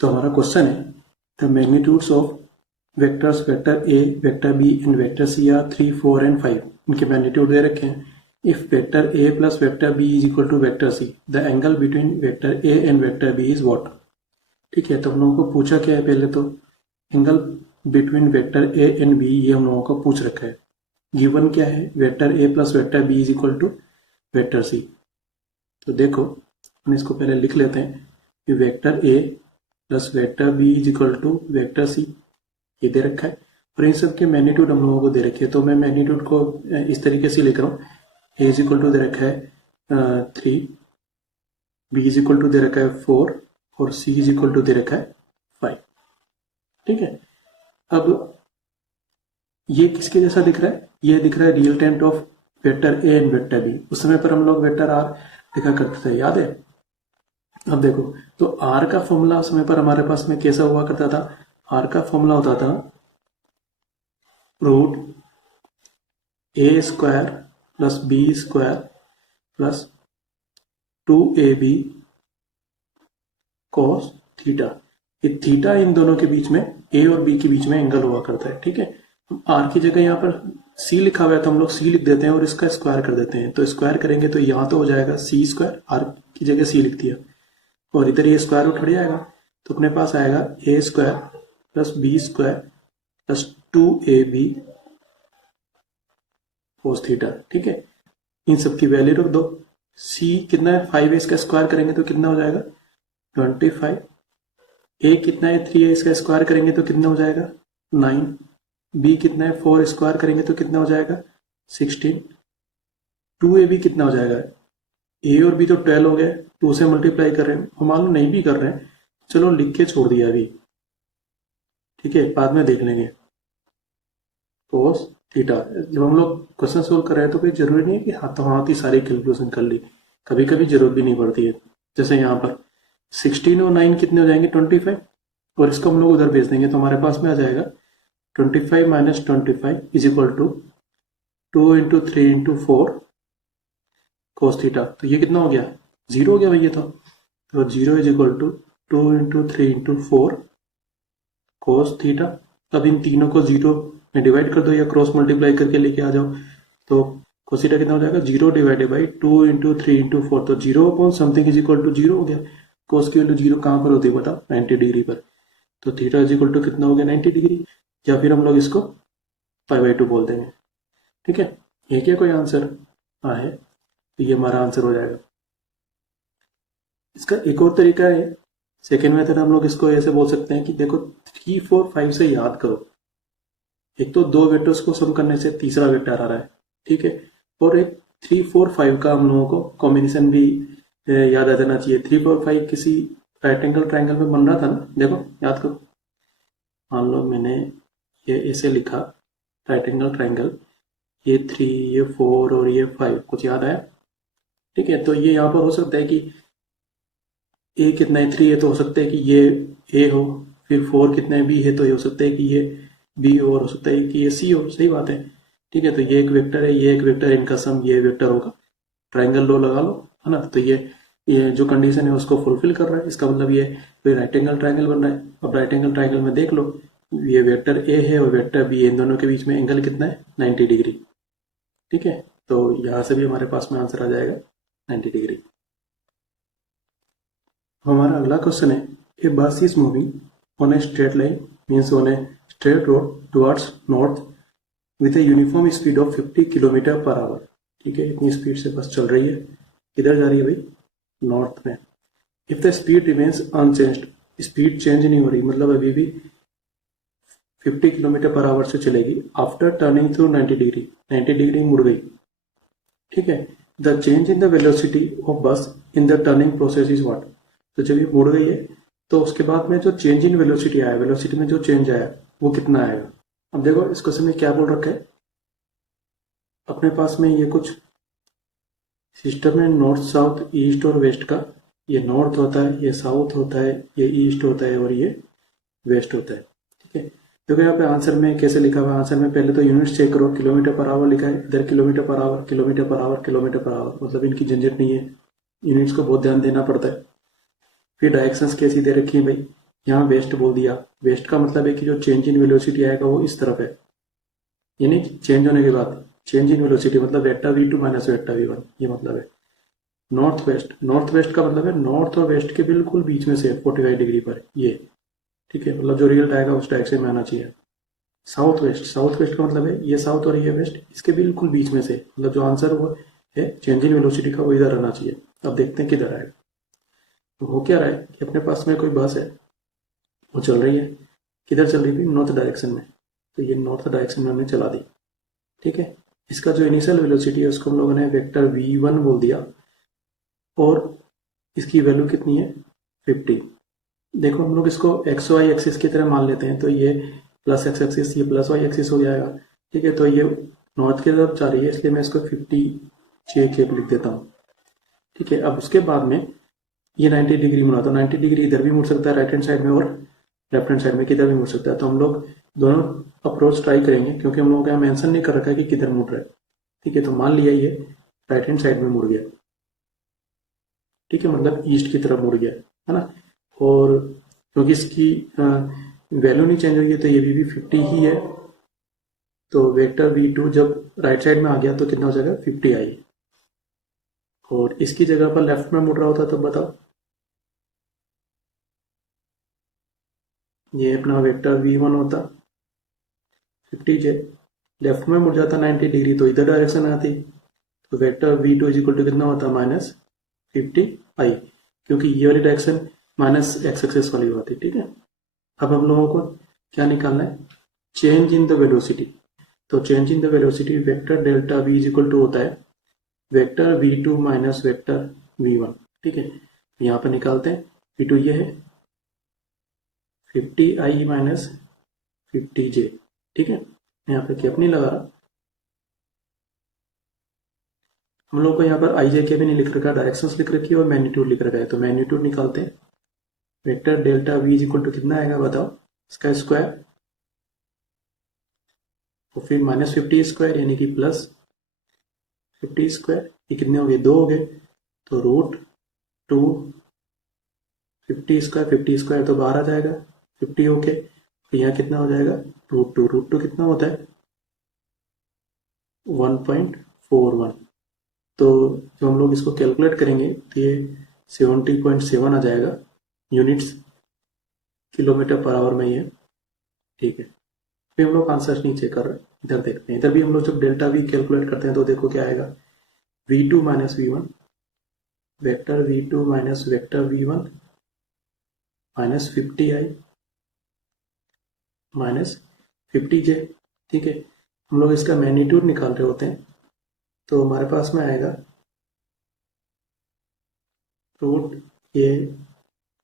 तो हमारा क्वेश्चन है the magnitudes of vectors vector A, vector B and vector C are 3, 4 and 5. इनके magnitude दे रखे हैं. If vector A plus vector B is equal to vector C, the angle between vector A and vector B is what. ठीक है, तो हम लोगों को पूछा क्या है, पहले तो angle between vector A and B ये हम लोगों को पूछ रखा है. गिवन क्या है, vector A plus vector B is equal to vector C. तो देखो हम इसको पहले लिख लेते हैं कि vector A plus vector B is equal to vector C ये दे रखा है, और इन सब के मैग्नीट्यूड हम लोगों को दे रखे हैं. तो मैं मैग्नीट्यूड को इस तरीके से लिख रहा हूँ. ए इज इक्वल टू दे रखा है 3, बी इज इक्वल टू दे रखा है 4 और सी इज इक्वल टू दे रखा है 5. ठीक है, अब ये किसके जैसा दिख रहा है, ये दिख रहा है resultant of vector A and vector B. उस समय पर हम लोग वेक्टर आर लिखा करते थे, याद है. अब देखो, तो आर का फॉर्मूला उस समय पर हमारे पास में कैसा हुआ करता था. आर का फॉर्मूला होता था root A square plus B square plus 2ab cos theta. ये थीटा इन दोनों के बीच में, ए और बी के बीच में एंगल हुआ करता है. ठीक है, आर की जगह यहाँ पर सी लिखा हुआ है तो हम लोग सी लिख देते हैं और इसका स्क्वायर कर देते हैं. तो स्क्वायर करेंगे तो यहाँ तो हो जाएगा सी स्क्वायर, आर की जगह सी लिख दिया, और इधर ये स्क्वायर रूट हट जाएगा. तो अपने पास आएगा A square plus B square plus 2ab cos theta. ठीक है, इन सब की वैल्यू रख दो. सी कितना है 5 है, इसका स्क्वायर करेंगे तो कितना हो जाएगा 25. ए कितना है 3 है, इसका स्क्वायर करेंगे तो कितना हो जाएगा 9. बी कितना है 4, स्क्वायर करेंगे तो कितना हो जाएगा 16. 2ab कितना हो जाएगा, ए और बी तो 12 हो गए, 2 से मल्टीप्लाई कर रहे हैं, हम मालूम नहीं भी कर रहे हैं, चलो लिख के छोड़ दिया अभी. ठीक है, बाद में देख लेंगे. Cos theta. जब हम लोग क्वेश्चन सोल्व कर रहे हैं तो कोई जरूरी नहीं है कि हाथों हाथ ही सारी कैलकुलेशन कर ली, कभी कभी जरूरत भी नहीं पड़ती है. जैसे यहाँ पर 16 और 9 कितने हो जाएंगे 25, और इसको हम लोग उधर भेज देंगे तो हमारे पास में आ जाएगा 25 minus 25 is equal to 2 into 3 into 4 कोस थीटा. तो ये कितना हो गया 0 हो गया भैया. तो 0 is equal to 2 into 3 into 4 कोस थीटा. अब इन तीनों को 0 में डिवाइड कर दो या क्रॉस मल्टीप्लाई करके लेके आ जाओ. तो कोस थीटा कितना हो जाएगा 0 डिवाइडेड बाई 2 इंटू 3 इंटू 4. तो 0 upon something is equal to 0 हो गया. कोस की वैल्यू 0 कहाँ पर होती है बताओ 90 डिग्री पर. तो थीटा इज इक्वल टू कितना हो गया 90 डिग्री, या फिर हम लोग इसको π/2 बोल देंगे. ठीक है, ये क्या कोई आंसर है, तो ये हमारा आंसर हो जाएगा. इसका एक और तरीका है, सेकेंड मेथड. हम लोग इसको ऐसे बोल सकते हैं कि देखो 3, 4, 5 से याद करो. एक तो दो वेक्टर्स को सम करने से तीसरा वेक्टर आ रहा है. ठीक है, और एक 3, 4, 5 का हम लोगों को कॉम्बिनेशन भी याद आ जाना चाहिए. 3, 4, 5 किसी राइट एंगल ट्राइंगल में बन रहा था ना, देखो याद करो. मान लो मैंने ये ऐसे लिखा राइट एंगल ट्राइंगल, ये 3, ये 4 और ये 5, कुछ याद आया. ठीक है, तो ये यहाँ पर हो सकता है कि ए कितना है 3 है तो हो सकता है कि ये ए हो, फिर 4 कितना है बी है तो ये हो सकता है कि ये बी हो, और हो सकता है कि ये सी हो. सही बात है. ठीक है, तो ये एक वेक्टर है, ये एक वेक्टर है, इनका सम ये वेक्टर होगा. ट्राइंगल लो लगा लो, है ना. तो ये जो कंडीशन है उसको फुलफिल कर रहा है. इसका मतलब ये कोई राइट एंगल ट्राइंगल बन रहा है. अब राइट एंगल ट्राइंगल में देख लो, ये वेक्टर ए है और वेक्टर बी है, इन दोनों के बीच में एंगल कितना है 90 डिग्री. ठीक है, तो यहाँ से भी हमारे पास में आंसर आ जाएगा 90 डिग्री. हमारा अगला क्वेश्चन है ए बस is moving on a straight line, means on a straight road towards north with a uniform speed of 50 kilometre per hour. ठीक है, इतनी स्पीड से बस चल रही है. किधर जा रही है भाई, नॉर्थ में. If the speed remains unchanged, speed change नहीं हो रही, मतलब अभी भी 50 किलोमीटर पर आवर से चलेगी. After turning through 90 degree, 90 degree मुड़ गई. ठीक है, the change in the velocity of bus in the turning process is what. तो जब ये मुड़ गई है तो उसके बाद में जो चेंज इन वेलोसिटी आया, वेलोसिटी में जो चेंज आया वो कितना आएगा. अब देखो इस क्वेश्चन में क्या बोल रखा है, अपने पास में ये कुछ सिस्टम है नॉर्थ साउथ ईस्ट और वेस्ट का. ये नॉर्थ होता है, ये साउथ होता है, ये ईस्ट होता है और ये वेस्ट होता है. ठीक है, देखो यहाँ पे आंसर में कैसे लिखा हुआ है. आंसर में पहले तो यूनिट्स चेक करो, किलोमीटर पर आवर लिखा है, इधर kilometre per hour, kilometre per hour, kilometre per hour, मतलब इनकी झंझट नहीं है. यूनिट्स को बहुत ध्यान देना पड़ता है. फिर डायरेक्शंस कैसी दे रखी है भाई, यहाँ वेस्ट बोल दिया। वेस्ट का मतलब है कि जो चेंज इन वेलोसिटी आएगा वो इस तरफ है, यानी चेंज होने के बाद चेंज इन वेलोसिटी मतलब vector v2 minus vector v1, ये मतलब है। नॉर्थ वेस्ट, नॉर्थ वेस्ट का मतलब है नॉर्थ और वेस्ट के बिल्कुल बीच में से 45 डिग्री पर, ये ठीक है, मतलब जो रिजल्ट आएगा उस डायरेक्शन में आना चाहिए। साउथ वेस्ट, साउथ वेस्ट का मतलब है ये साउथ और ये वेस्ट, इसके बिल्कुल बीच में से, मतलब जो आंसर वो है चेंज इन वेलोसिटी का वो इधर आना चाहिए। अब देखते हैं किधर आएगा। तो हो क्या रहा है कि अपने पास में कोई बस है, वो चल रही है, किधर चल रही थी, नॉर्थ डायरेक्शन में, तो ये नॉर्थ डायरेक्शन में हमने चला दी, ठीक है। इसका जो इनिशियल वेलोसिटी है उसको हम लोगों ने वेक्टर v1 बोल दिया, और इसकी वैल्यू कितनी है 50। देखो हम लोग इसको एक्स वाई एक्सिस की तरह मान लेते हैं, तो ये प्लस एक्स एक्सिस, ये प्लस वाई एक्सिस हो जाएगा, ठीक है। तो ये नॉर्थ की तरफ जा रही है, इसलिए मैं इसको 50 जे केप लिख देता हूँ, ठीक है। अब उसके बाद में ये 90 डिग्री मुड़ा, तो 90 डिग्री इधर भी मुड़ सकता है राइट हैंड साइड में, और लेफ्ट हैंड साइड में किधर भी मुड़ सकता है। तो हम लोग दोनों अप्रोच ट्राई करेंगे, क्योंकि हम लोगों का मेंशन नहीं कर रखा है कि किधर मुड़ रहा है, ठीक है। तो मान लिया ये राइट हैंड साइड में मुड़ गया, ठीक है, मतलब ईस्ट की तरफ मुड़ गया, है ना। और क्योंकि इसकी वैल्यू नहीं चेंज हुई है तो ये भी 50 ही है, तो वेक्टर v2 जब राइट साइड में आ गया तो कितना हो जाएगा 50 आई, और इसकी जगह पर लेफ्ट में मुड़ रहा होता तो बताओ, ये अपना वेक्टर v1 होता 50 जे, लेफ्ट में मुड़ जाता 90 डिग्री तो इधर डायरेक्शन आती, तो vector v2 is equal to कितना होता माइनस 50 आई, क्योंकि ये वाली डायरेक्शन माइनस एक्स एक्सेस वाली होती, ठीक है। अब हम लोगों को क्या निकालना है, चेंज इन द वेलोसिटी। तो change in the velocity vector delta v is equal to होता है vector v2 minus vector v1, ठीक है। यहाँ पर निकालते हैं, v2 ये है 50i माइनस 50j, ठीक है। यहाँ पर कैप नहीं लगा रहा, हम लोग को यहाँ पर आई जे के भी नहीं लिख रखा, डायरेक्शंस लिख रखी है और मैग्नीट्यूड लिख रखा है। तो मैग्नीट्यूड निकालते हैं, vector delta v is equal to कितना आएगा बताओ, इसका स्क्वायर, तो फिर माइनस 50 स्क्वायर यानी कि प्लस 50 स्क्वायर, ये कितने हो गए, 2 हो गए, तो √2 50 स्क्वायर, 50 स्क्वायर तो बाहर आ जाएगा 50 होके, तो यहाँ कितना हो जाएगा √2 कितना होता है 1.41। तो जब हम लोग इसको कैलकुलेट करेंगे तो ये 70.7 आ जाएगा यूनिट्स किलोमीटर पर आवर में, ये ठीक है। फिर हम लोग आंसर नीचे कर रहे हैं, इधर देखते हैं, इधर भी हम लोग जब डेल्टा v कैलकुलेट करते हैं तो देखो क्या आएगा, v2 minus v1 vector v2 minus vector v1 minus 50i minus 50j, ठीक है। हम लोग इसका मैग्नीट्यूड निकाल रहे होते हैं, तो हमारे पास में आएगा रूट ये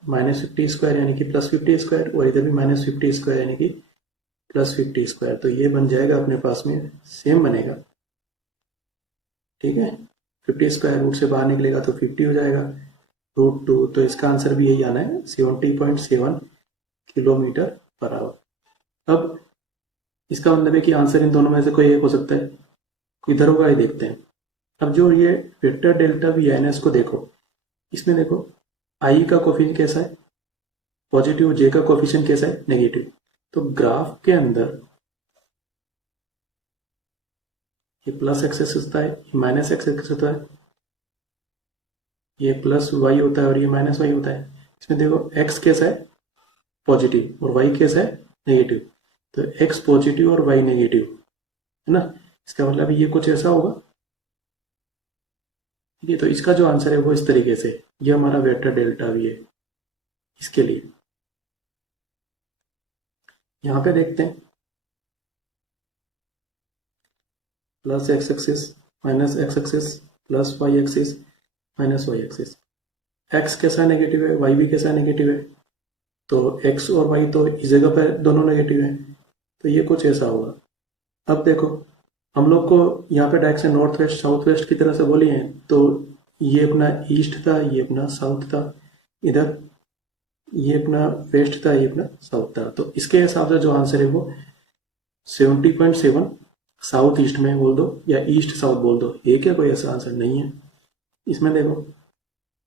माइनस 50 स्क्वायर यानी कि प्लस 50 स्क्वायर, और इधर भी माइनस 50 स्क्वायर यानी कि प्लस 50 स्क्वायर, तो ये बन जाएगा अपने पास में सेम बनेगा, ठीक है। 50 स्क्वायर रूट से बाहर निकलेगा तो 50 हो जाएगा, √2, तो इसका आंसर भी यही आना है 70.7 किलोमीटर पर आवर। अब इसका मतलब है कि आंसर इन दोनों में से कोई एक हो सकता है, इधर होगा, ये देखते हैं। अब जो ये वेक्टर डेल्टा वी है ना, इसको देखो, इसमें देखो आई का कोफिशिएंट कैसा है पॉजिटिव, जे का कोफिशिएंट कैसा है नेगेटिव। तो ग्राफ के अंदर ये प्लस एक्स एक्सिस होता है, ये माइनस एक्स एक्सिस होता है, ये प्लस वाई होता है और ये माइनस वाई होता है। इसमें देखो एक्स कैसा है पॉजिटिव और वाई कैसा है नेगेटिव, तो एक्स पॉजिटिव और वाई नेगेटिव, है ना। इसका मतलब ये कुछ ऐसा होगा, ठीक है। तो इसका जो आंसर है वो इस तरीके से, ये हमारा वेक्टर डेल्टा वी है इसके लिए। यहां पे देखते हैं plus X axis minus X axis plus Y axis minus Y axis, X कैसा नेगेटिव है वाई भी कैसा नेगेटिव है, तो एक्स और वाई तो इस जगह पर दोनों नेगेटिव है, तो ये कुछ ऐसा होगा। अब देखो हम लोग को यहाँ पे direction north west south west की तरह से बोली है, तो ये अपना ईस्ट था, ये अपना साउथ था, इधर ये अपना वेस्ट था, ये अपना साउथ था। तो इसके हिसाब से जो आंसर है वो 70.7 साउथ ईस्ट में बोल दो या ईस्ट साउथ बोल दो, ये क्या कोई ऐसा आंसर नहीं है। इसमें देखो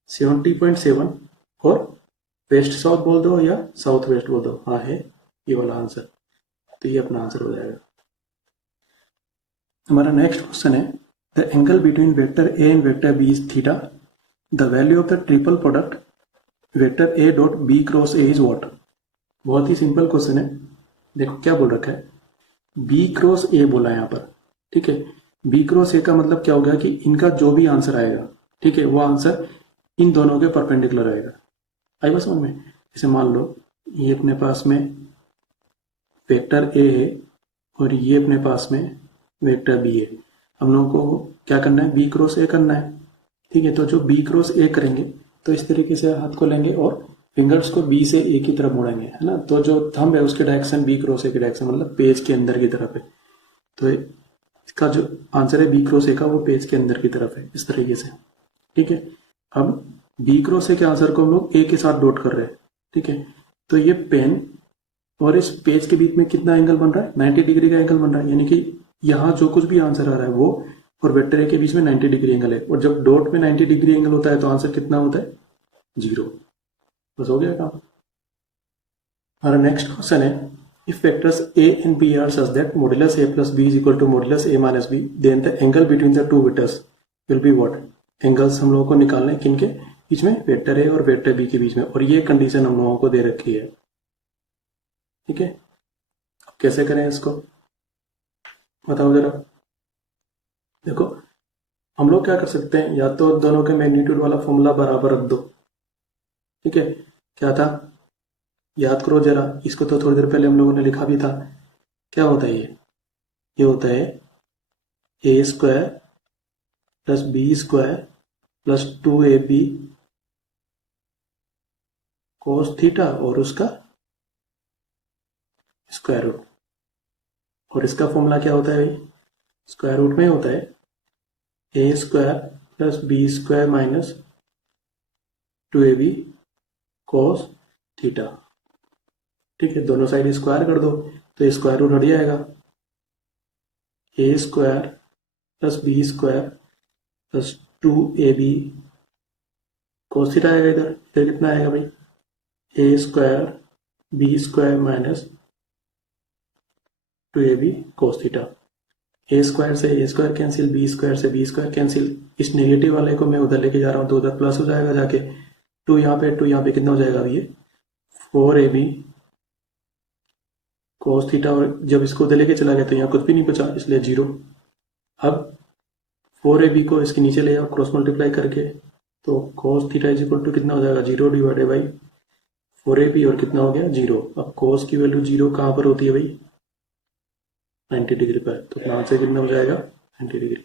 70.7 और वेस्ट साउथ बोल दो या साउथ वेस्ट बोल दो, हाँ है ये वाला आंसर, तो ये अपना आंसर हो जाएगा। हमारा नेक्स्ट क्वेश्चन है the angle between vector A and vector B is theta, the value of the triple product vector A dot B cross A is what. बहुत ही सिंपल क्वेश्चन है। देखो क्या बोल रखा है, बी क्रॉस ए बोला है यहाँ पर, ठीक है। बी क्रॉस ए का मतलब क्या हो गया कि इनका जो भी आंसर आएगा, ठीक है, वो आंसर इन दोनों के परपेंडिकुलर आएगा। आई बात समझ में? जैसे मान लो ये अपने पास में वेक्टर ए है और ये अपने पास में वेक्टर बी है। हम लोगों को क्या करना है, बी क्रॉस ए करना है, ठीक है। तो जो बी क्रॉस ए करेंगे तो इस तरीके से हाथ को लेंगे और फिंगर्स को बी से ए की तरफ मोड़ेंगे, है ना। तो जो थंब है उसके डायरेक्शन बी क्रॉस ए की डायरेक्शन, मतलब पेज के अंदर की तरफ है। तो इसका जो आंसर है बी क्रॉस ए का, वो पेज के अंदर की तरफ है, इस तरीके से, ठीक है। अब बी क्रॉस ए के आंसर को हम लोग ए के साथ डॉट कर रहे हैं, ठीक है। तो ये पेन और इस पेज के बीच में कितना एंगल बन रहा है, 90 डिग्री का एंगल बन रहा है। यानी कि यहाँ जो कुछ भी आंसर आ रहा है वो और वेक्टर ए के बीच में 90 डिग्री एंगल है, और जब डॉट में 90 डिग्री एंगल होता है तो आंसर कितना होता है, 0। बस हो गया काम। हमारा नेक्स्ट क्वेश्चन है if vectors A and B are such that modulus A plus B is equal to modulus A minus B, then the angle between the two vectors will be what. Angles हम लोगों को निकालना है किनके बीच में, vector A और vector B के बीच में, और ये कंडीशन हम लोगों को दे रखी है, ठीक है। अब कैसे करें इसको बताओ जरा। देखो हम लोग क्या कर सकते हैं, या तो दोनों के मैग्नीट्यूड वाला फॉर्मूला बराबर रख दो, ठीक है। क्या था, याद करो जरा, इसको तो थोड़ी देर पहले हम लोगों ने लिखा भी था। क्या होता है ये होता है A square plus B square plus 2ab cos theta और उसका स्क्वायर रूट। और इसका फॉर्मूला क्या होता है भाई, स्क्वायर रूट में होता है A square plus B square minus 2ab cos theta, ठीक है। दोनों साइड स्क्वायर कर दो तो स्क्वायर रूट हट जाएगा। A square plus B square plus 2ab cos theta आएगा, इधर इधर कितना आएगा भाई, A square B square minus 2ab cos theta. A square से A square cancel, B square से बी स्क्वायर कैंसिल। इस नेगेटिव वाले को मैं उधर लेके जा रहा हूँ तो उधर प्लस हो जाएगा जाके, 2 यहाँ पे कितना हो जाएगा ये 4ab कोस थीटा, और जब इसको उधर लेके चला गया तो यहाँ कुछ भी नहीं बचा, इसलिए 0। अब 4ab को इसके नीचे ले जाओ क्रॉस मल्टीप्लाई करके, तो cos theta is equal to कितना हो जाएगा, 0 डिवाइडेड बाई 4ab, और कितना हो गया 0। अब कोस की वैल्यू 0 कहाँ पर होती है भाई, 90 डिग्री पर, तो अपना आंसर कितना हो जाएगा 90 डिग्री।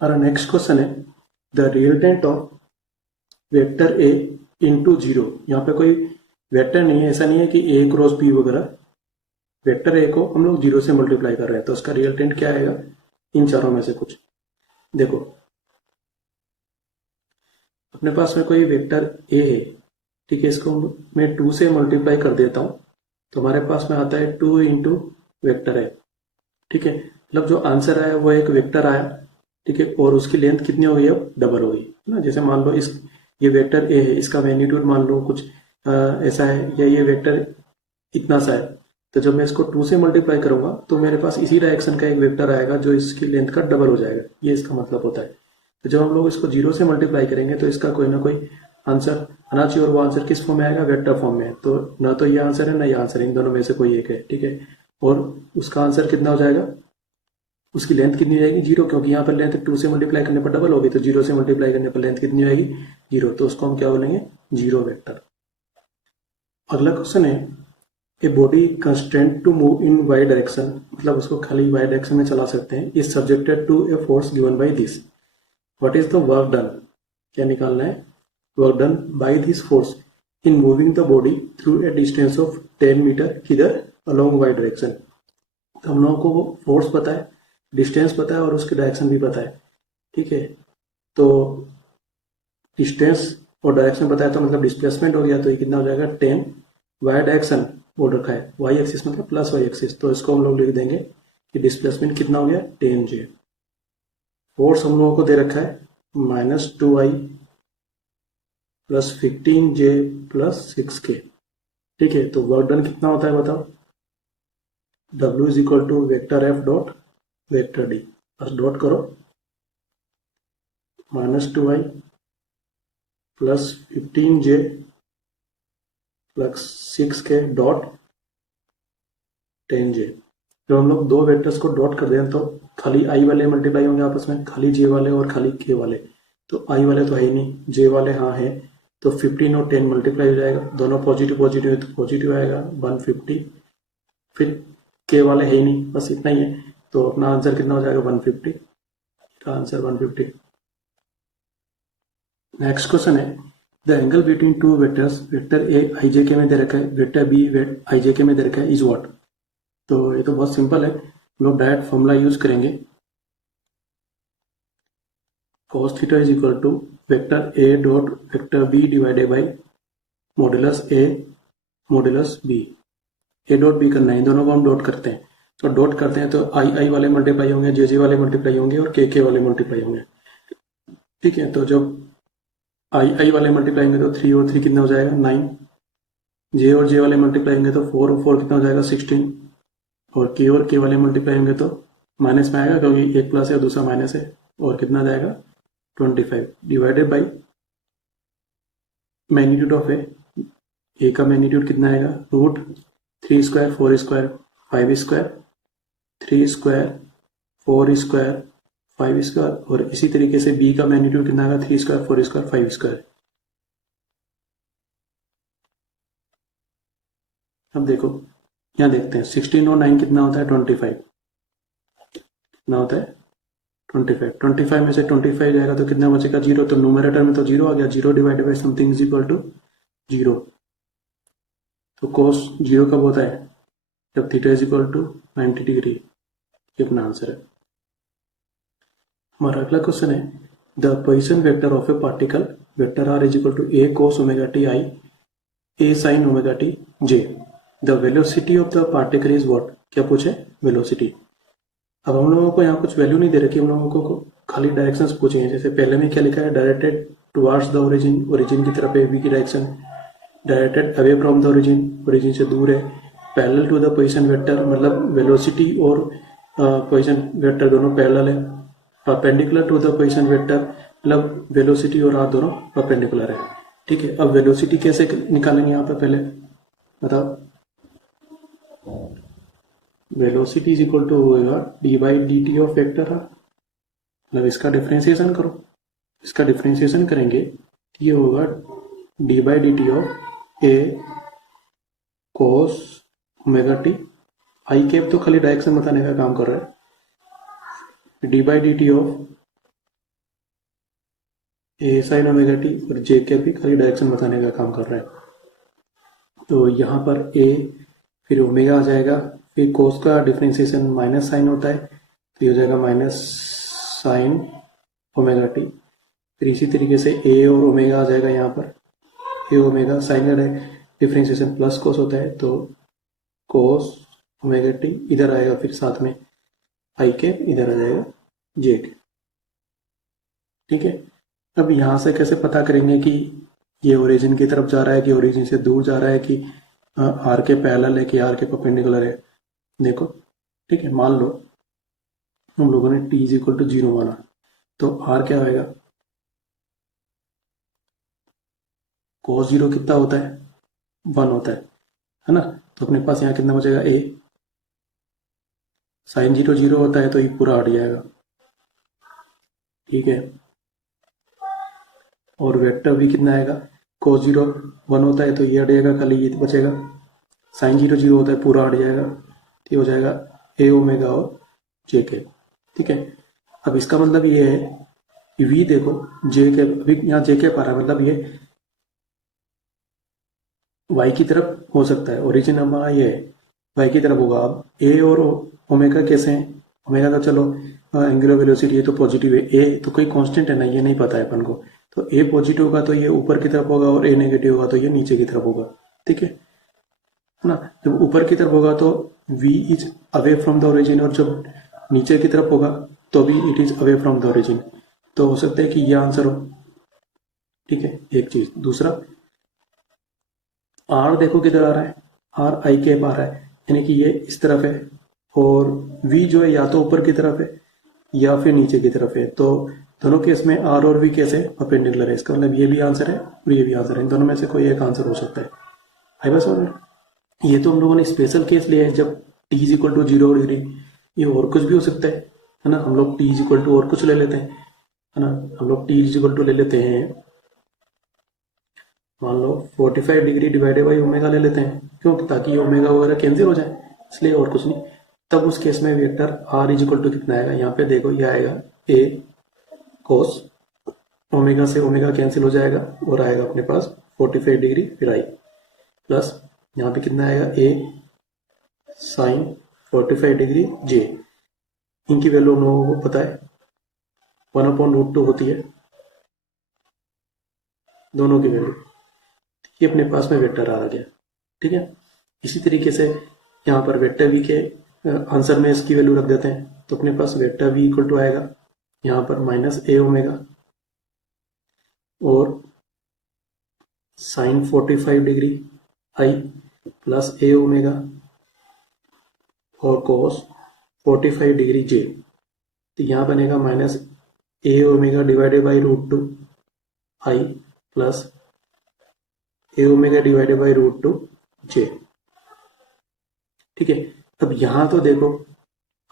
हमारा नेक्स्ट क्वेश्चन है the resultant of vector A into 0। यहाँ पे कोई वेक्टर नहीं है, ऐसा नहीं है कि ए क्रॉस बी वगैरह, वेक्टर ए को हम लोग 0 से मल्टीप्लाई कर रहे हैं, तो उसका रिजल्टेंट क्या आएगा, इन चारों में से कुछ। देखो अपने पास में कोई वेक्टर ए है, ठीक है, इसको मैं 2 से मल्टीप्लाई कर देता हूं तो हमारे पास में आता है 2 इंटू वेक्टर है, ठीक है। मतलब जो आंसर आया वो एक वेक्टर आया, ठीक है, और उसकी लेंथ कितनी हो गई, अब डबल हो गई ना। जैसे मान लो ये वेक्टर ए है, इसका मैग्नीट्यूड मान लो कुछ ऐसा है, या ये वेक्टर इतना सा है, तो जब मैं इसको 2 से मल्टीप्लाई करूंगा तो मेरे पास इसी डायरेक्शन का एक वेक्टर आएगा जो इसकी लेंथ का डबल हो जाएगा, ये इसका मतलब होता है। तो जब हम लोग इसको 0 से मल्टीप्लाई करेंगे तो इसका कोई ना कोई आंसर आना चाहिए, और वो आंसर किस फॉर्म में आएगा, वेक्टर फॉर्म में। तो ना तो ये आंसर है ना ये आंसर है, इन दोनों में से कोई एक है, ठीक है। और उसका आंसर कितना हो जाएगा, उसकी लेंथ कितनी हो जाएगी 0, क्योंकि यहाँ पर लेंथ 2 से मल्टीप्लाई करने पर डबल होगी, तो 0 से मल्टीप्लाई करने पर लेंथ कितनी होगी 0, तो उसको हम क्या बोलेंगे 0 वेक्टर। अगला क्वेश्चन है a body constraint to move in Y direction, मतलब उसको खाली वाई डायरेक्शन में चला सकते हैं, is subjected to a force given by this, what is the work done. क्या निकालना है, work done by this force in moving the body through a distance of 10 meter, किधर, अलोंग वाई डायरेक्शन। तो हम लोगों को वो फोर्स पता है, डिस्टेंस पता है और उसकी डायरेक्शन भी पता है, ठीक है। तो डिस्टेंस और डायरेक्शन पता है तो मतलब डिस्प्लेसमेंट हो गया, तो ये कितना हो जाएगा 10, वाई डायरेक्शन बोल रखा है, वाई एक्सिस मतलब प्लस वाई एक्सिस, तो इसको हम लोग लिख देंगे कि डिस्प्लेसमेंट कितना हो गया 10J। फोर्स हम लोगों को दे रखा है -2I plus 15J plus 6K। ठीक है, तो वर्क डन कितना होता है बताओ। W is equal to vector F dot vector D, बस डॉट करो, -2I plus 15J plus 6K dot 10J। जब हम लोग दो वेक्टर्स को डॉट कर दें तो खाली I वाले मल्टीप्लाई होंगे आपस में, खाली J वाले और खाली K वाले। तो I वाले तो है ही नहीं, J वाले हाँ है, तो 15 और 10 मल्टीप्लाई हो जाएगा, दोनों पॉजिटिव पॉजिटिव है तो पॉजिटिव आएगा 150। फिर K वाले है ही नहीं, बस इतना ही है, तो अपना आंसर कितना हो जाएगा 150 का आंसर 150। नेक्स्ट क्वेश्चन है the angle between two vectors, vector A IJK में दे रखा है, वेक्टर बी IJK में दे रखा है, इज व्हाट। तो ये तो बहुत सिंपल है, हम लोग डायरेक्ट फॉर्मूला यूज करेंगे। cos theta is equal to vector A dot vector B divided by modulus A modulus B. A dot B करना है, दोनों को हम डॉट करते हैं, तो डॉट करते हैं तो आई वाले मल्टीप्लाई होंगे, जे वाले मल्टीप्लाई होंगे और के वाले मल्टीप्लाई होंगे। ठीक है, तो जब आई वाले मल्टीप्लाई होंगे तो 3 और 3 कितना हो जाएगा 9, जे और जे वाले मल्टीप्लाई होंगे तो 4 और 4 कितना हो जाएगा 16, और के वाले मल्टीप्लाई होंगे तो माइनस में आएगा क्योंकि एक प्लस है और दूसरा माइनस है, और कितना जाएगा 25 divided by magnitude of A का मैग्नीट्यूड कितना आएगा root 3 square 4 square 5 square 3 square 4 square 5 square, और इसी तरीके से बी का मैग्नीट्यूड कितना आएगा 3 स्क्वायर 4 स्क्वायर 5 स्क्वायर। अब देखो यहाँ देखते हैं 16 और 9 कितना होता है 25, कितना होता है 25 में से 25 जाएगा तो कितना बचेगा 0, तो न्यूमरेटर में तो 0 आ गया, 0 divided by something is equal to 0। तो cos 0 कब होता है जब theta is equal to 90 degree. ये अपना आंसर है। हमारा अगला क्वेश्चन है the position vector of a particle vector R is equal to A cos omega T I A sine omega T J, the velocity of the particle is what. क्या पूछे velocity. अब हम लोगों को यहाँ कुछ वैल्यू नहीं दे रखी, हम लोगों को खाली डायरेक्शंस पूछे हैं। जैसे पहले में क्या लिखा है directed towards the origin, origin की तरफ ए बी की direction, directed away from the origin, origin से दूर है, parallel to the position vector, मतलब वेलोसिटी और पोजीशन वेक्टर दोनों पैरेलल है, perpendicular to the position vector, मतलब वेलोसिटी और आर दोनों परपेंडिकुलर है। ठीक है, अब वेलोसिटी कैसे निकालेंगे यहाँ पे पहले बताओ। वेलोसिटी इज इक्वल टू होगा D by D T of vector, मतलब इसका डिफ्रेंसिएशन करो, इसका डिफ्रेंसिएशन करेंगे ये होगा D by D T of A cos omega T, I cap तो खाली डायरेक्शन बताने का काम कर रहा है, D by D T of A sine omega T, और जे कैप भी खाली डायरेक्शन बताने का काम कर रहा है। तो यहाँ पर ए फिर ओमेगा आ जाएगा, फिर कोस का डिफ्रेंसिएशन माइनस साइन होता है तो ये हो जाएगा माइनस साइन ओमेगा टी, फिर इसी तरीके से ए और ओमेगा आ जाएगा यहाँ पर, ए ओमेगा साइन का डिफ्रेंसिएशन प्लस कोस होता है तो कोस ओमेगा टी इधर आएगा, फिर साथ में आई के इधर आ जाएगा जे के। ठीक है, अब यहाँ से कैसे पता करेंगे कि ये ओरिजिन की तरफ जा रहा है कि ओरिजिन से दूर जा रहा है कि आर के पैरेलल है कि आर के परपेंडिकुलर है। देखो ठीक है, मान लो हम लोगों ने t इज इक्वल टू 0 माना तो r क्या आएगा cos 0 कितना होता है 1 होता है ना, तो अपने पास यहाँ कितना बचेगा a, साइन 0 0 होता है तो ये पूरा हट जाएगा। ठीक है, और वेक्टर भी कितना आएगा cos 0 1 होता है तो ये हट जाएगा, खाली ये बचेगा, साइन 0 0 होता है पूरा हट जाएगा, ये हो जाएगा ए ओमेगा और जे के। ठीक है, अब इसका मतलब ये है कि वी देखो जे के, अभी यहाँ जे के पा रहा है, मतलब ये वाई की तरफ हो सकता है, ओरिजिन हमारा ये है वाई की तरफ होगा। अब ए और ओमेगा कैसे हैं, ओमेगा तो चलो एंगुलर वेलोसिटी है तो पॉजिटिव है, ए तो कोई कांस्टेंट है ना, ये नहीं पता है अपन को, तो ए पॉजिटिव होगा तो ये ऊपर की तरफ होगा और ए नेगेटिव होगा तो ये नीचे की तरफ होगा। ठीक है ना, जब ऊपर की तरफ होगा तो v is away from the origin, और जब नीचे की तरफ होगा तो भी it is away from the origin. तो हो सकता है कि यह आंसर हो, ठीक है, एक चीज। दूसरा, आर देखो किधर आ रहा है, आर आई कैप आ रहा है, यानी कि ये इस तरफ है, और वी जो है या तो ऊपर की तरफ है या फिर नीचे की तरफ है। तो दोनों केस में आर और वी कैसे परपेंडिकुलर है, इसका मतलब ये भी आंसर है और ये भी आंसर है, इन दोनों में से कोई एक आंसर हो सकता है। आई बस। और ये तो हम लोगों ने स्पेशल केस लिया है जब T is equal to 0 degree, ये और कुछ भी हो सकता है ना। हम लोग टी इज इक्वल टू और कुछ ले लेते हैं, है ना। हम लोग टी इज इक्वल टू ले लेते हैं, मान लो 45 डिग्री डिवाइडेड बाई ओमेगा ले लेते हैं, क्यों, ताकि ओमेगा वगैरह कैंसिल हो जाए, इसलिए और कुछ नहीं। तब उस केस में vector R is equal to कितना आएगा, यहाँ पे देखो ये आएगा ए कोस, ओमेगा से ओमेगा कैंसिल हो जाएगा और आएगा अपने पास 45 डिग्री फिर आई, प्लस यहाँ पे कितना आएगा ए साइन 45 डिग्री जे। इनकी वैल्यू हम लोगों को पता है 1/√2 होती है, दोनों की वैल्यू। ये अपने पास में वेक्टर आ गया, ठीक है। इसी तरीके से यहाँ पर वेक्टर वी के आंसर में इसकी वैल्यू रख देते हैं, तो अपने पास वेक्टर वी इक्वल टू आएगा यहाँ पर माइनस ए ओमेगा और sine 45 degree I plus A omega और कोस 45 डिग्री जे। तो यहाँ बनेगा minus A omega divided by √2 I plus A omega divided by √2 J, ठीक है। अब यहाँ तो देखो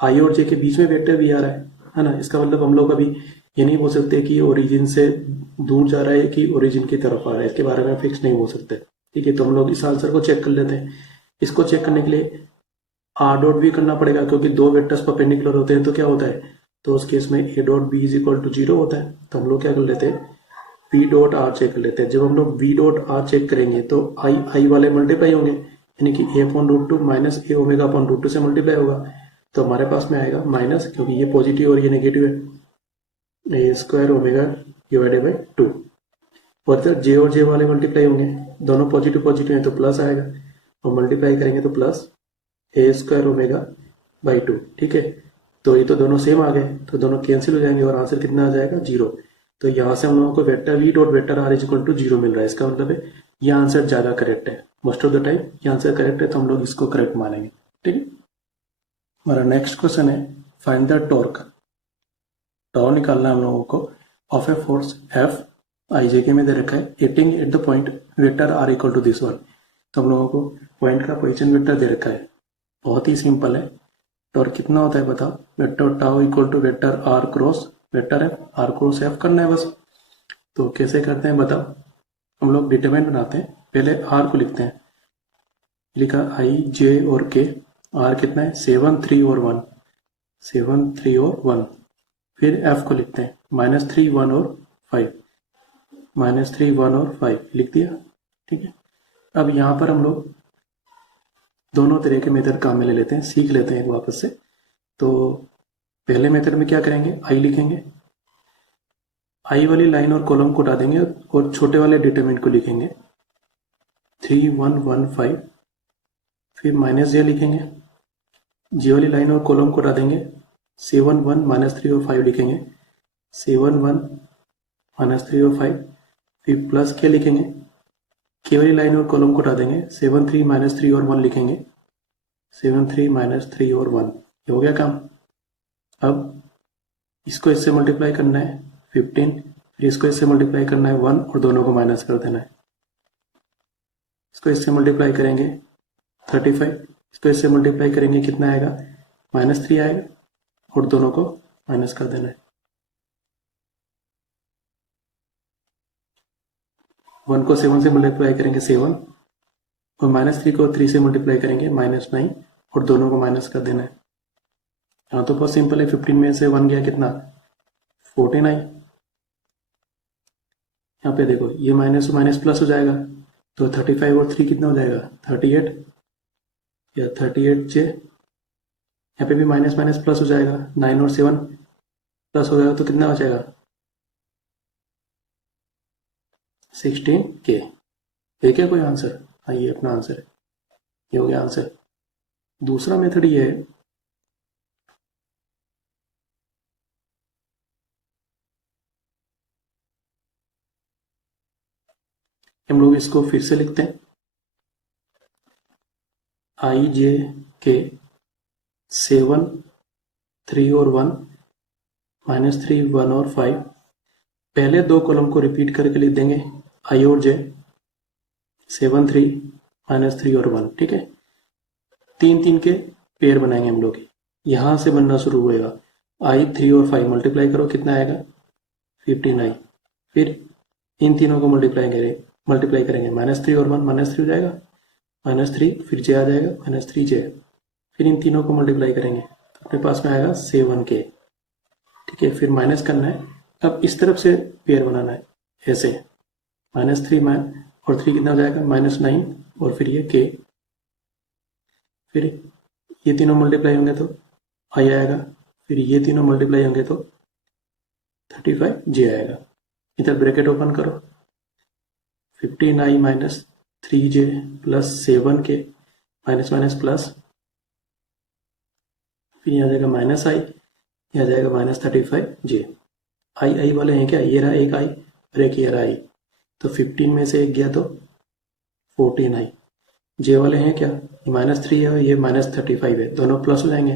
आई और जे के बीच में वेक्टर भी आ रहा है ना। इसका मतलब हम लोग अभी ये नहीं बोल सकते कि ओरिजिन से दूर जा रहा है कि ओरिजिन की तरफ आ रहा है, इसके बारे में फिक्स नहीं बोल सकते, ठीक है। तो हम लोग इस आंसर को चेक कर लेते हैं। इसको चेक करने के लिए आर डॉट भी करना पड़ेगा, क्योंकि दो वेक्टर्स परपेंडिकुलर होते हैं तो क्या होता है, तो उस केस में A dot B is equal to 0 होता है। तो हम लोग क्या कर लेते हैं, वी डॉट आर चेक कर लेते हैं। जब हम लोग वी डॉट आर चेक करेंगे तो आई आई वाले मल्टीप्लाई होंगे, यानी कि ए upon √2 minus A omega upon √2 से मल्टीप्लाई होगा, तो हमारे पास में आएगा माइनस, क्योंकि ये पॉजिटिव और ये नेगेटिव है, A square omega divided by 2। और जब जे और जे वाले मल्टीप्लाई होंगे, दोनों पॉजिटिव पॉजिटिव है तो प्लस आएगा, और मल्टीप्लाई करेंगे तो plus A square omega by 2, ठीक है। तो ये तो दोनों सेम आ गए, तो दोनों कैंसिल हो जाएंगे और आंसर कितना आ जाएगा 0। तो यहाँ से हम लोगों को vector V dot vector R is equal to 0 मिल रहा है। इसका मतलब है ये आंसर ज्यादा करेक्ट है, मोस्ट ऑफ द टाइम ये आंसर करेक्ट है, तो हम लोग इसको करेक्ट मानेंगे, ठीक है। हमारा नेक्स्ट क्वेश्चन है फाइंड द टॉर्क। टॉर्क निकालना है हम लोगों को of a force F I J K में दे रखा है, acting at the point vector R equal to this one. तो हम लोगों को पॉइंट का पोजीशन वेक्टर दे रखा है, बहुत ही सिंपल है। टॉर्क कितना होता है बताओ, vector tau equal to vector R cross vector F, R cross F करना है बस। तो कैसे करते हैं बताओ, हम लोग डिटरमिनेंट बनाते हैं, पहले आर को लिखते हैं, लिखा आई जे और के, आर कितना है 7 3 और 1, 7 3 और 1। फिर एफ को लिखते हैं -3 1 और 5, -3 1 और 5 लिख दिया, ठीक है। अब यहाँ पर हम लोग दोनों तरह के मेथड काम में ले लेते हैं, सीख लेते हैं वापस से। तो पहले मेथड में क्या करेंगे, आई लिखेंगे, आई वाली लाइन और कॉलम को हटा देंगे और छोटे वाले डिटरमिनेंट को लिखेंगे 3 1 1 5, फिर माइनस जे लिखेंगे, जे वाली लाइन और कॉलम को हटा देंगे 7 1 -3 और 5 लिखेंगे, 7 1 -3 और 5, फिर प्लस के लिखेंगे, के वाली लाइन और कॉलम को हटा देंगे 7 3 -3 और 1 लिखेंगे, 7 3 -3 और 1। ये हो गया काम। अब इसको इससे मल्टीप्लाई करना है 15, फिर इसको इससे मल्टीप्लाई करना है 1 और दोनों को माइनस कर देना है। इसको इससे मल्टीप्लाई करेंगे 35, इसको इससे मल्टीप्लाई करेंगे कितना आएगा -3 आएगा और दोनों को माइनस कर देना है। 1 को 7 से मल्टीप्लाई करेंगे 7 और -3 को 3 से मल्टीप्लाई करेंगे -9 और दोनों को माइनस कर देना है। यहाँ तो बहुत सिंपल है, 15 में से 1 गया कितना 49। यहाँ पे देखो ये माइनस माइनस प्लस हो जाएगा, तो 35 और 3 कितना हो जाएगा 38, या 38 जे, यहाँ पे भी माइनस माइनस प्लस हो जाएगा, 9 और 7 प्लस हो जाएगा तो कितना हो जाएगा 16 के। है क्या कोई आंसर, हाँ ये अपना आंसर है, ये हो गया आंसर। दूसरा मेथड ये है, हम लोग इसको फिर से लिखते हैं, आई जे के 7, 3 और 1, -3, 1 और 5। पहले दो कॉलम को रिपीट करके लिख देंगे, आई और जे 7, 3, -3 और 1। ठीक है, 3 के पेयर बनाएंगे हम लोग, यहां से बनना शुरू होएगा। आई 3 और 5 मल्टीप्लाई करो, कितना आएगा 59। फिर इन तीनों को मल्टीप्लाई करेंगे, -3 और 1 -3 हो जाएगा, -3, फिर जे आ जाएगा, -3 जे। फिर इन तीनों को मल्टीप्लाई करेंगे तो अपने पास में आएगा 7K। ठीक है, फिर माइनस करना है, अब इस तरफ से पेयर बनाना है, ऐसे -3 और 3 कितना हो जाएगा -9, और फिर ये K। फिर ये तीनों मल्टीप्लाई होंगे तो आई आएगा, फिर ये तीनों मल्टीप्लाई होंगे तो 35 जे आएगा। इधर ब्रैकेट ओपन करो, 59 -3J plus 7K minus minus plus, फिर यहाँ जाएगा -i, यहाँ जाएगा -35J। आई वाले हैं क्या, ये रहा एक आई और एक ये रहा आई, तो 15 में से एक गया तो 14i। जे वाले हैं क्या, ये -3 है, ये -35 है, दोनों प्लस हो जाएंगे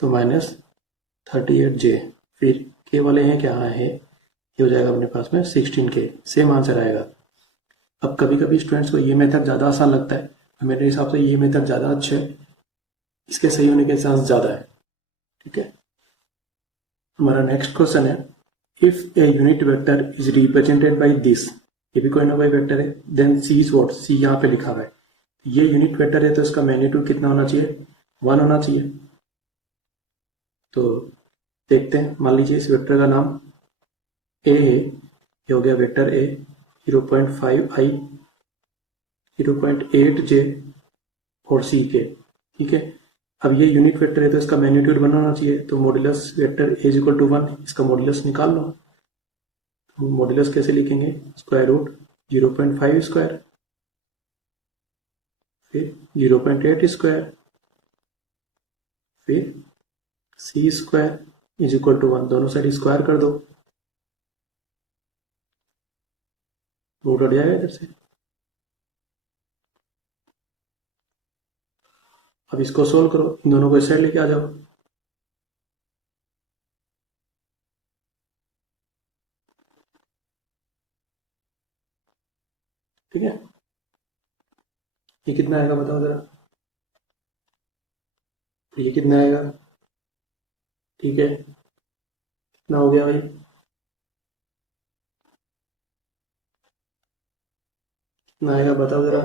तो -38J। फिर के वाले हैं क्या, है, ये हो जाएगा अपने पास में 16K। सेम आंसर आएगा। अब कभी कभी स्टूडेंट्स को ये मेथड ज़्यादा आसान लगता है, मेरे हिसाब से ये मेथड ज़्यादा अच्छा है, इसके सही होने के चांस ज़्यादा है। ठीक है, हमारा नेक्स्ट क्वेश्चन है, if a unit vector is represented by this, ये भी कोई ना कोई वेक्टर है, देन सी इज व्हाट, सी यहाँ पे लिखा हुआ है, ये यूनिट वेक्टर है तो इसका मैग्नीट्यूड कितना होना चाहिए, 1 होना चाहिए। तो देखते हैं, मान लीजिए इस वेक्टर का नाम ए है, ये हो गया वेक्टर ए, 0.5i, 0.8j और सी के। ठीक है, अब ये यूनिट वेक्टर है तो इसका मैग्नीट्यूड 1 होना चाहिए, तो modulus vector A is equal to 1, इसका मॉड्यूलस निकाल लो। तो मॉड्यूलस कैसे लिखेंगे, स्क्वायर रूट 0.5 स्क्वायर, फिर 0.8 स्क्वायर, फिर सी स्क्वायर इज इक्वल टू 1, दोनों साइड स्क्वायर कर दो, रूट हट जाएगा इधर से। अब इसको सोल्व करो, इन दोनों को इस साइड लेके आ जाओ। ठीक है, ये कितना आएगा बताओ जरा, ये कितना आएगा, ठीक है, कितना हो गया भाई, कितना आएगा बताओ जरा।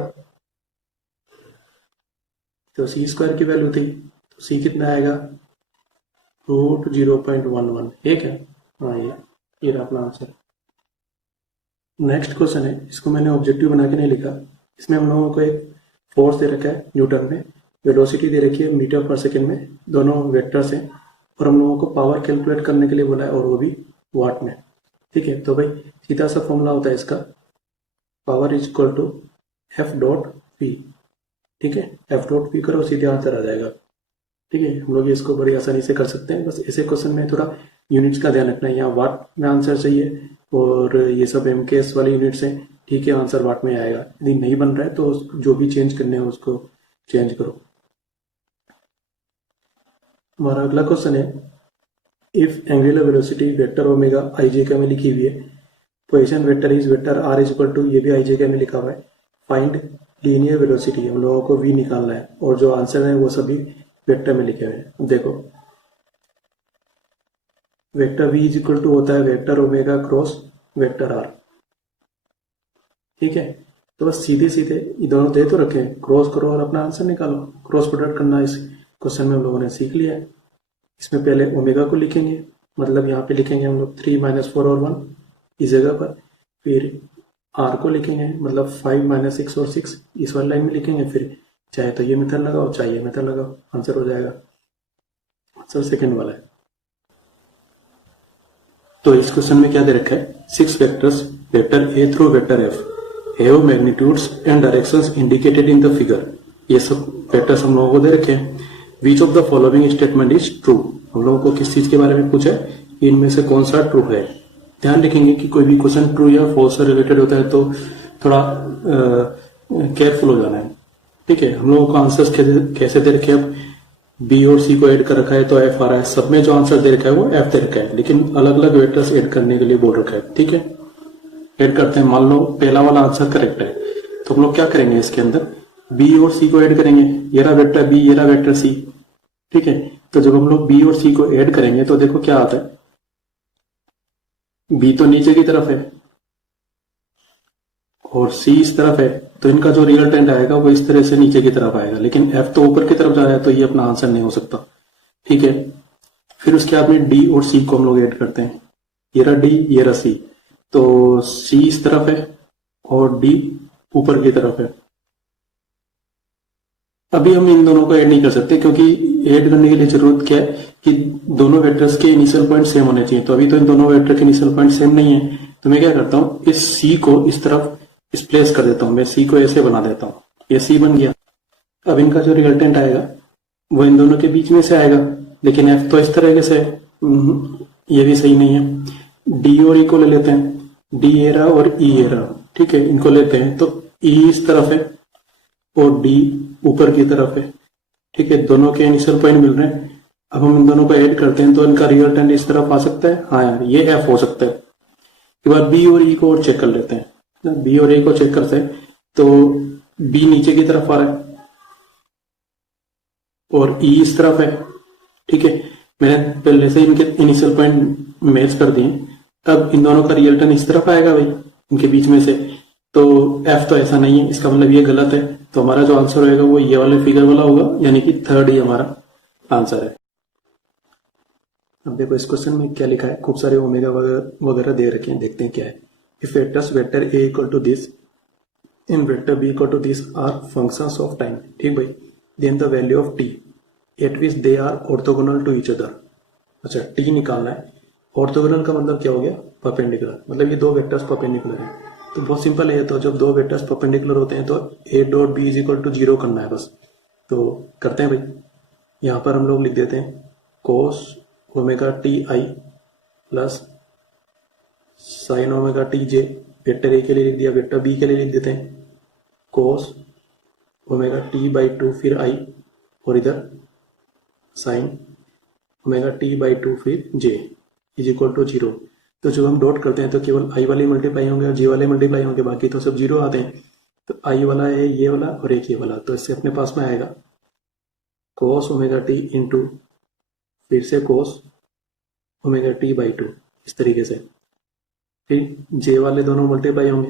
तो सी स्क्वायर की वैल्यू थी, तो सी कितना आएगा, रूट 0.11, ठीक है, हाँ ये रहा अपना आंसर। नेक्स्ट क्वेश्चन है, इसको मैंने ऑब्जेक्टिव बना के नहीं लिखा, इसमें हम लोगों को एक फोर्स दे रखा है न्यूटन में, वेलोसिटी दे रखी है मीटर पर सेकेंड में, दोनों वेक्टर्स हैं, और हम लोगों को पावर कैलकुलेट करने के लिए बोला है, और वो भी वाट में। ठीक है, तो भाई सीधा सा फॉर्मूला होता है इसका, power is equal to F dot P. ठीक है, एफ डॉट पी करो, सीधे आंसर आ जाएगा। ठीक है, हम लोग इसको बड़ी आसानी से कर सकते हैं, बस ऐसे क्वेश्चन में थोड़ा यूनिट्स का ध्यान रखना है, यहाँ वाट में आंसर चाहिए और ये सब एमकेएस वाले यूनिट्स हैं। ठीक है, आंसर वाट में आएगा, यदि नहीं बन रहा है तो जो भी चेंज करने हैं उसको चेंज करो। हमारा अगला क्वेश्चन है, if angular velocity vector omega I J K में लिखी हुई है, position vector is vector R is equal to, ये भी आई जे के में लिखा हुआ है, फाइंड लीनियर वेलोसिटी, हम लोगों को वी निकालना है, और जो आंसर है वो सभी वेक्टर में लिखे हुए हैं। देखो, vector V is equal to होता है vector omega cross vector R. ठीक है, तो बस सीधे सीधे ये दोनों दे तो रखे, क्रॉस करो और अपना आंसर निकालो। क्रॉस प्रोडक्ट करना इस क्वेश्चन में हम लोगों ने सीख लिया है। इसमें पहले ओमेगा को लिखेंगे, मतलब यहाँ पे लिखेंगे हम लोग 3 - 4 और 1 इस जगह पर, फिर आर को लिखेंगे, मतलब 5 - 6 और 6 इस वाली लाइन में लिखेंगे, फिर चाहे तो ये मेथड लगाओ चाहे ये मेथड लगाओ, आंसर हो जाएगा। आंसर सेकेंड वाला है। तो इस क्वेश्चन में क्या दे रखा है, 6 vectors vector A through vector F have magnitudes and directions indicated in the figure. ये सब वेक्टर्स हम लोगों को दे रखे हैं। Which of the following statement is true, हम लोगों को किस चीज के बारे में पूछा है, इनमें से कौन सा ट्रू है। ध्यान रखेंगे कि कोई भी क्वेश्चन ट्रू या फॉल्स से रिलेटेड होता है तो थोड़ा केयरफुल हो जाना है। ठीक है, हम लोगों को आंसर्स कैसे दे रखे हैं, अब बी और सी को ऐड कर रखा है तो एफ आ रहा है, सब में जो आंसर दे रखा है वो एफ दे रखा है, लेकिन अलग अलग वेक्टर्स ऐड करने के लिए बोल रखा है। ठीक है, ऐड करते हैं। मान लो पहला वाला आंसर करेक्ट है, तो हम लोग क्या करेंगे, इसके अंदर बी और सी को ऐड करेंगे। ये रहा वेक्टर बी, ये रहा वेक्टर सी। ठीक है, तो जब हम लोग बी और सी को ऐड करेंगे तो देखो क्या आता है, बी तो नीचे की तरफ है और सी इस तरफ है, तो इनका जो रिजल्टेंट आएगा वो इस तरह से नीचे की तरफ आएगा, लेकिन एफ तो ऊपर की तरफ जा रहा है, तो ये अपना आंसर नहीं हो सकता। ठीक है, फिर उसके बाद में डी और सी को हम लोग ऐड करते हैं। ये रहा डी, ये रहा सी, तो सी इस तरफ है और डी ऊपर की तरफ है। अभी हम इन दोनों को ऐड नहीं कर सकते, क्योंकि ऐड करने के लिए जरूरत क्या है कि दोनों वेक्टर्स के इनिशियल पॉइंट सेम होने चाहिए। तो अभी तो इन दोनों वेक्टर के इनिशियल पॉइंट सेम नहीं है, तो मैं क्या करता हूँ, इस सी को इस तरफ इस प्लेस कर देता हूँ। मैं सी को ऐसे बना देता हूँ, ये सी बन गया। अब इनका जो रिजल्टेंट आएगा वो इन दोनों के बीच में से आएगा, लेकिन एफ तो इस तरह से ये भी सही नहीं है। डी और ई को ले लेते हैं, डी ए रहा और ई ए रहा। ठीक है, इनको लेते हैं तो ई इस तरफ है और डी ऊपर की तरफ है। ठीक है, दोनों के इनिशियल पॉइंट मिल रहे हैं। अब हम इन दोनों को ऐड करते हैं तो इनका रिजल्टेंट इस तरफ आ सकता है। हाँ यार, ये एफ हो सकता है। उसके बाद बी और ई को और चेक कर लेते हैं। बी और ए को चेक करते हैं तो बी नीचे की तरफ आ रहा है और ई इस तरफ है। ठीक है, मैंने पहले से इनके इनिशियल पॉइंट मैच कर दिए। अब इन दोनों का रिजल्टेंट इस तरफ आएगा भाई, इनके बीच में से। तो एफ तो ऐसा नहीं है, इसका मतलब ये गलत है। तो हमारा जो आंसर होगा वो ये वाले फिगर वाला होगा, यानी कि थर्ड ही हमारा आंसर है। अब देखो इस क्वेश्चन में क्या लिखा है, खूब सारे ओमेगा वगैरह दे रखे हैं, देखते हैं क्या है। If vectors vector A equal to this in vector B equal to this are functions of time. ठीक भाई, then the value of T at which they are orthogonal to each other. अच्छा, टी निकालना है। Orthogonal का मतलब क्या हो गया, परपेंडिकुलर, मतलब ये दो वेक्टर्स परपेंडिकुलर है। तो बहुत सिंपल है, तो जब दो वेक्टर्स परपेंडिकुलर होते हैं तो A dot B is equal to 0 करना है बस। तो करते हैं भाई, यहाँ पर हम लोग लिख देते हैं कोस omega T I plus sign omega T J. Vector A के लिए लिख दिया, वेक्टर बी के लिए लिख देते हैं कोस ओमेगा टी बाई 2 फिर आई, और इधर साइन ओमेगा टी बाई 2 फिर जे इज इक्वल टू 0। तो जब हम डॉट करते हैं तो केवल आई वाले मल्टीप्लाई होंगे और जे वाले मल्टीप्लाई होंगे, बाकी तो सब 0 आते हैं। तो आई वाला है ये वाला और एक ये वाला, तो इससे अपने पास में आएगा कोस ओमेगा टी इंटू फिर से कोस ओमेगा टी बाई 2, इस तरीके से। फिर जे वाले दोनों मल्टीप्लाई होंगे,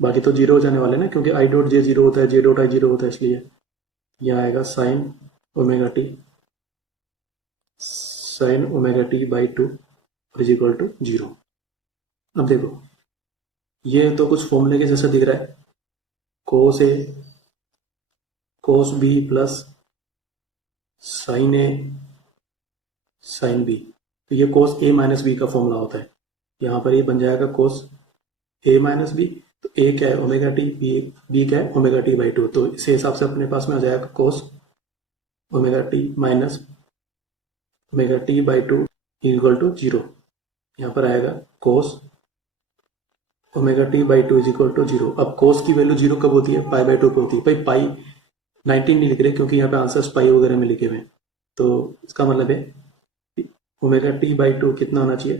बाकी तो 0 हो जाने वाले ना, क्योंकि आई डॉट जे 0 होता है, जे डॉट आई 0 होता है, इसलिए यह आएगा sine omega T by 2 is equal to 0। अब देखो ये तो कुछ फॉर्मूले के जैसा दिख रहा है, कोस ए कोस बी प्लस साइन ए साइन बी। तो ये कोस ए माइनस बी का फॉर्मूला होता है। यहाँ पर ये बन जाएगा कोस ए माइनस बी। तो ए क्या है ओमेगा टी, बी क्या है ओमेगा टी बाई 2। तो इस हिसाब से अपने पास में आ जाएगा cos omega T minus omega T by 2 equal to 0। यहाँ पर आएगा cos omega T by 2 is equal to 0। अब कोस की वैल्यू 0 कब होती है, पाई बाई 2 पे होती है। भाई पाई 19 नहीं लिख रहे, क्योंकि यहाँ पे आंसर्स पाई वगैरह में लिखे हुए हैं। तो इसका मतलब है ओमेगा टी बाई 2 कितना होना चाहिए,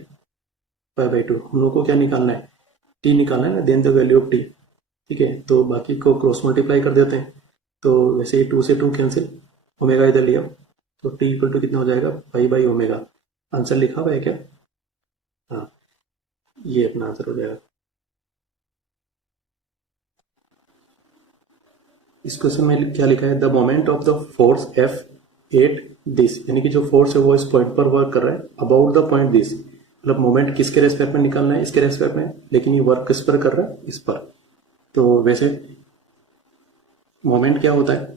पाई बाई 2। हम लोग को क्या निकालना है, टी निकालना है ना, then the value of T. ठीक है, तो बाकी को क्रॉस मल्टीप्लाई कर देते हैं। तो वैसे ही 2 से 2 कैंसिल, ओमेगा इधर लिया, तो टी इक्वल टू कितना हो जाएगा, पाई बाई ओमेगा। आंसर लिखा हुआ है क्या, हाँ ये अपना आंसर हो जाएगा। इस क्वेश्चन में क्या लिखा है, the moment of the force F at this, यानी कि जो फोर्स है वो इस पॉइंट पर वर्क कर रहा है, अबाउट द पॉइंट दिस, मतलब मोमेंट किसके रेस्पेक्ट में निकालना है, इसके रेस्पेक्ट में, लेकिन ये वर्क किस पर कर रहा है, इस पर। तो वैसे मोमेंट क्या होता है,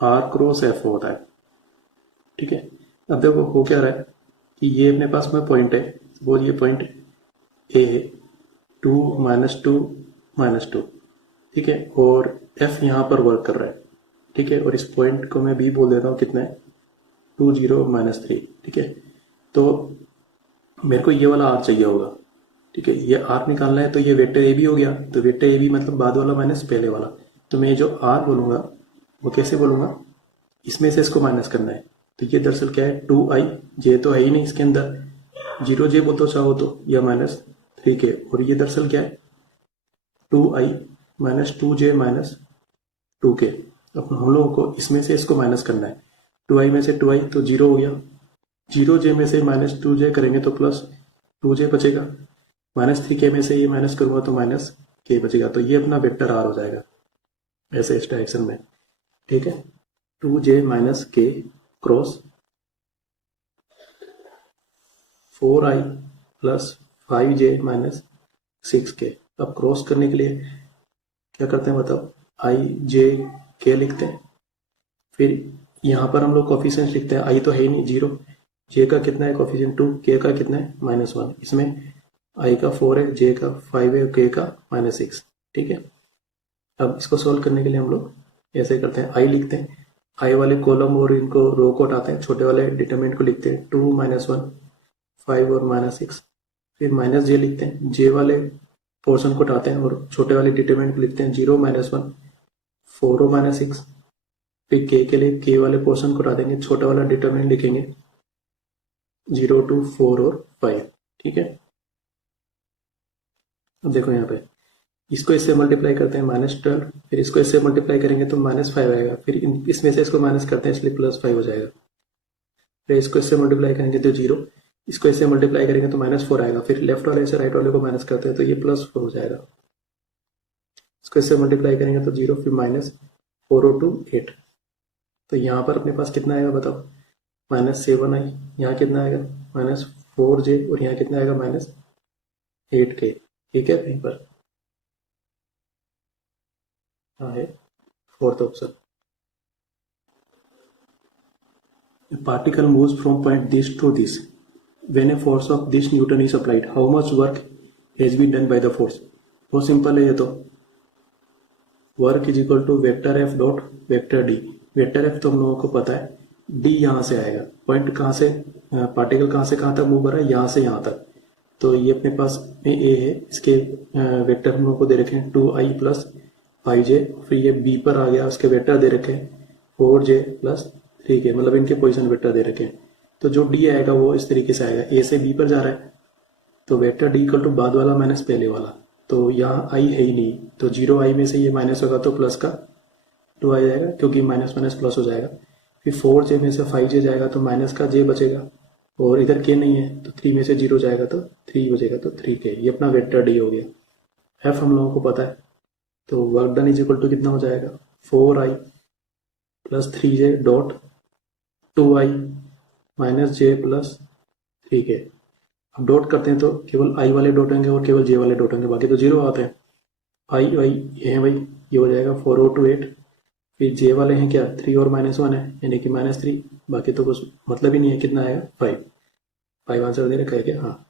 आर क्रॉस एफ होता है। ठीक है, अब देखो हो क्या रहा है कि ये अपने पास में पॉइंट है, वो ये पॉइंट ए है, 2 -2 -2। ठीक है, और एफ यहाँ पर वर्क कर रहा है। ठीक है, और इस पॉइंट को मैं बी बोल देता हूँ, कितना है 2 0 -3। ठीक है, तो मेरे को ये वाला आर चाहिए होगा। ठीक है, ये आर निकालना है तो ये वेक्टर ए बी हो गया, तो वेक्टर ए बी मतलब बाद वाला माइनस पहले वाला। तो मैं जो आर बोलूंगा वो कैसे बोलूंगा, इसमें से इसको माइनस करना है। तो ये दरअसल क्या है, 2i, जे तो है ही नहीं इसके अंदर, 0j बोल तो चाहो तो, या माइनस 3k, और ये दरअसल क्या है 2i minus 2j minus 2k। अब हम लोगों को इसमें से इसको माइनस करना है, 2i में से 2i तो 0 हो गया, 0j में से माइनस 2j करेंगे तो प्लस 2j बचेगा, माइनस 3k में से ये माइनस करूंगा तो माइनस k बचेगा। तो ये अपना वेक्टर आर हो जाएगा ऐसे इस डायरेक्शन में। ठीक है, 2j minus k cross 4i plus 5j minus 6k। अब क्रॉस करने के लिए क्या करते हैं बताओ, i j k लिखते हैं, फिर यहाँ पर हम लोग कोफिशिएंट लिखते हैं, i तो है ही नहीं 0, j का कितना है कोफिशिएंट 2, k का कितना है -1, इसमें i का 4 है, j का 5 है और k का -6। ठीक है, अब इसको सोल्व करने के लिए हम लोग ऐसे करते हैं, i लिखते हैं, i वाले कॉलम और इनको रो को हटाते हैं, छोटे वाले डिटरमिनेंट को लिखते हैं 2 -1 5 और -6, फिर माइनस j लिखते हैं, j वाले पोर्शन को हटाते हैं और छोटे वाले डिटरमिनेंट को लिखते हैं 0 -1 4 और -6, फिर k के लिए k वाले पोर्शन को हटा देंगे, छोटा वाला डिटरमिनेंट लिखेंगे 0 to 4 और 5। ठीक है, अब देखो यहाँ पे इसको इससे मल्टीप्लाई करते हैं -12, फिर इसको इससे मल्टीप्लाई करेंगे तो -5 आएगा, फिर इसमें से इसको माइनस करते हैं इसलिए +5 हो जाएगा, फिर इसको इससे मल्टीप्लाई करेंगे तो 0, इसको इससे मल्टीप्लाई करेंगे तो -4 आएगा, फिर लेफ्ट वाले से राइट वाले को माइनस करते हैं तो ये +4 हो जाएगा, इसको इससे मल्टीप्लाई करेंगे तो 0, फिर -4 और 2 8। तो यहाँ पर अपने पास कितना आएगा बताओ, -7i, यहाँ कितना आएगा -4j, और यहाँ कितना आएगा -8k। ठीक है, यहीं पर हाँ है fourth option. A particle moves from point this to this. When a force of this Newton is applied, how much work has been done by the force? बहुत सिंपल है ये तो, work is equal to vector F dot vector D. Vector F तो हम लोगों को पता है, डी यहाँ से आएगा, पॉइंट कहाँ से, पार्टिकल कहाँ से कहाँ तक मूव कर रहा है, यहाँ से यहाँ तक, तो ये अपने पास में ए है, इसके वेक्टर हम लोग को दे रखे हैं 2i प्लस 5j, फिर ये बी पर आ गया, उसके वेक्टर दे रखे हैं 4j प्लस 3k, मतलब इनके पोजीशन वेक्टर दे रखे हैं। तो जो डी आएगा वो इस तरीके से आएगा, ए से बी पर जा रहा है तो वेक्टर डी इक्वल टू बाद वाला माइनस पहले वाला, तो यहाँ आई है ही नहीं, तो 0i में से ये माइनस होगा तो प्लस का 2i जाएगा, क्योंकि माइनस माइनस प्लस हो जाएगा, फिर 4j में से 5j जाएगा तो माइनस का j बचेगा, और इधर k नहीं है तो 3 में से 0 जाएगा तो 3 बचेगा, तो 3k, ये अपना वेक्टर डी हो गया। f हम लोगों को पता है, तो work done is equal to कितना हो जाएगा 4i plus 3j dot 2i minus j plus 3k। अब डॉट करते हैं तो केवल i वाले डॉट होंगे और केवल j वाले डॉट होंगे, बाकी तो 0 आते हैं। i ये है भाई, ये हो जाएगा 4 और 2 8, फिर j वाले हैं क्या 3 और -1 है यानी कि -3, बाकी तो कुछ मतलब ही नहीं है, कितना आएगा 5 आंसर दे रखा है क्या, हाँ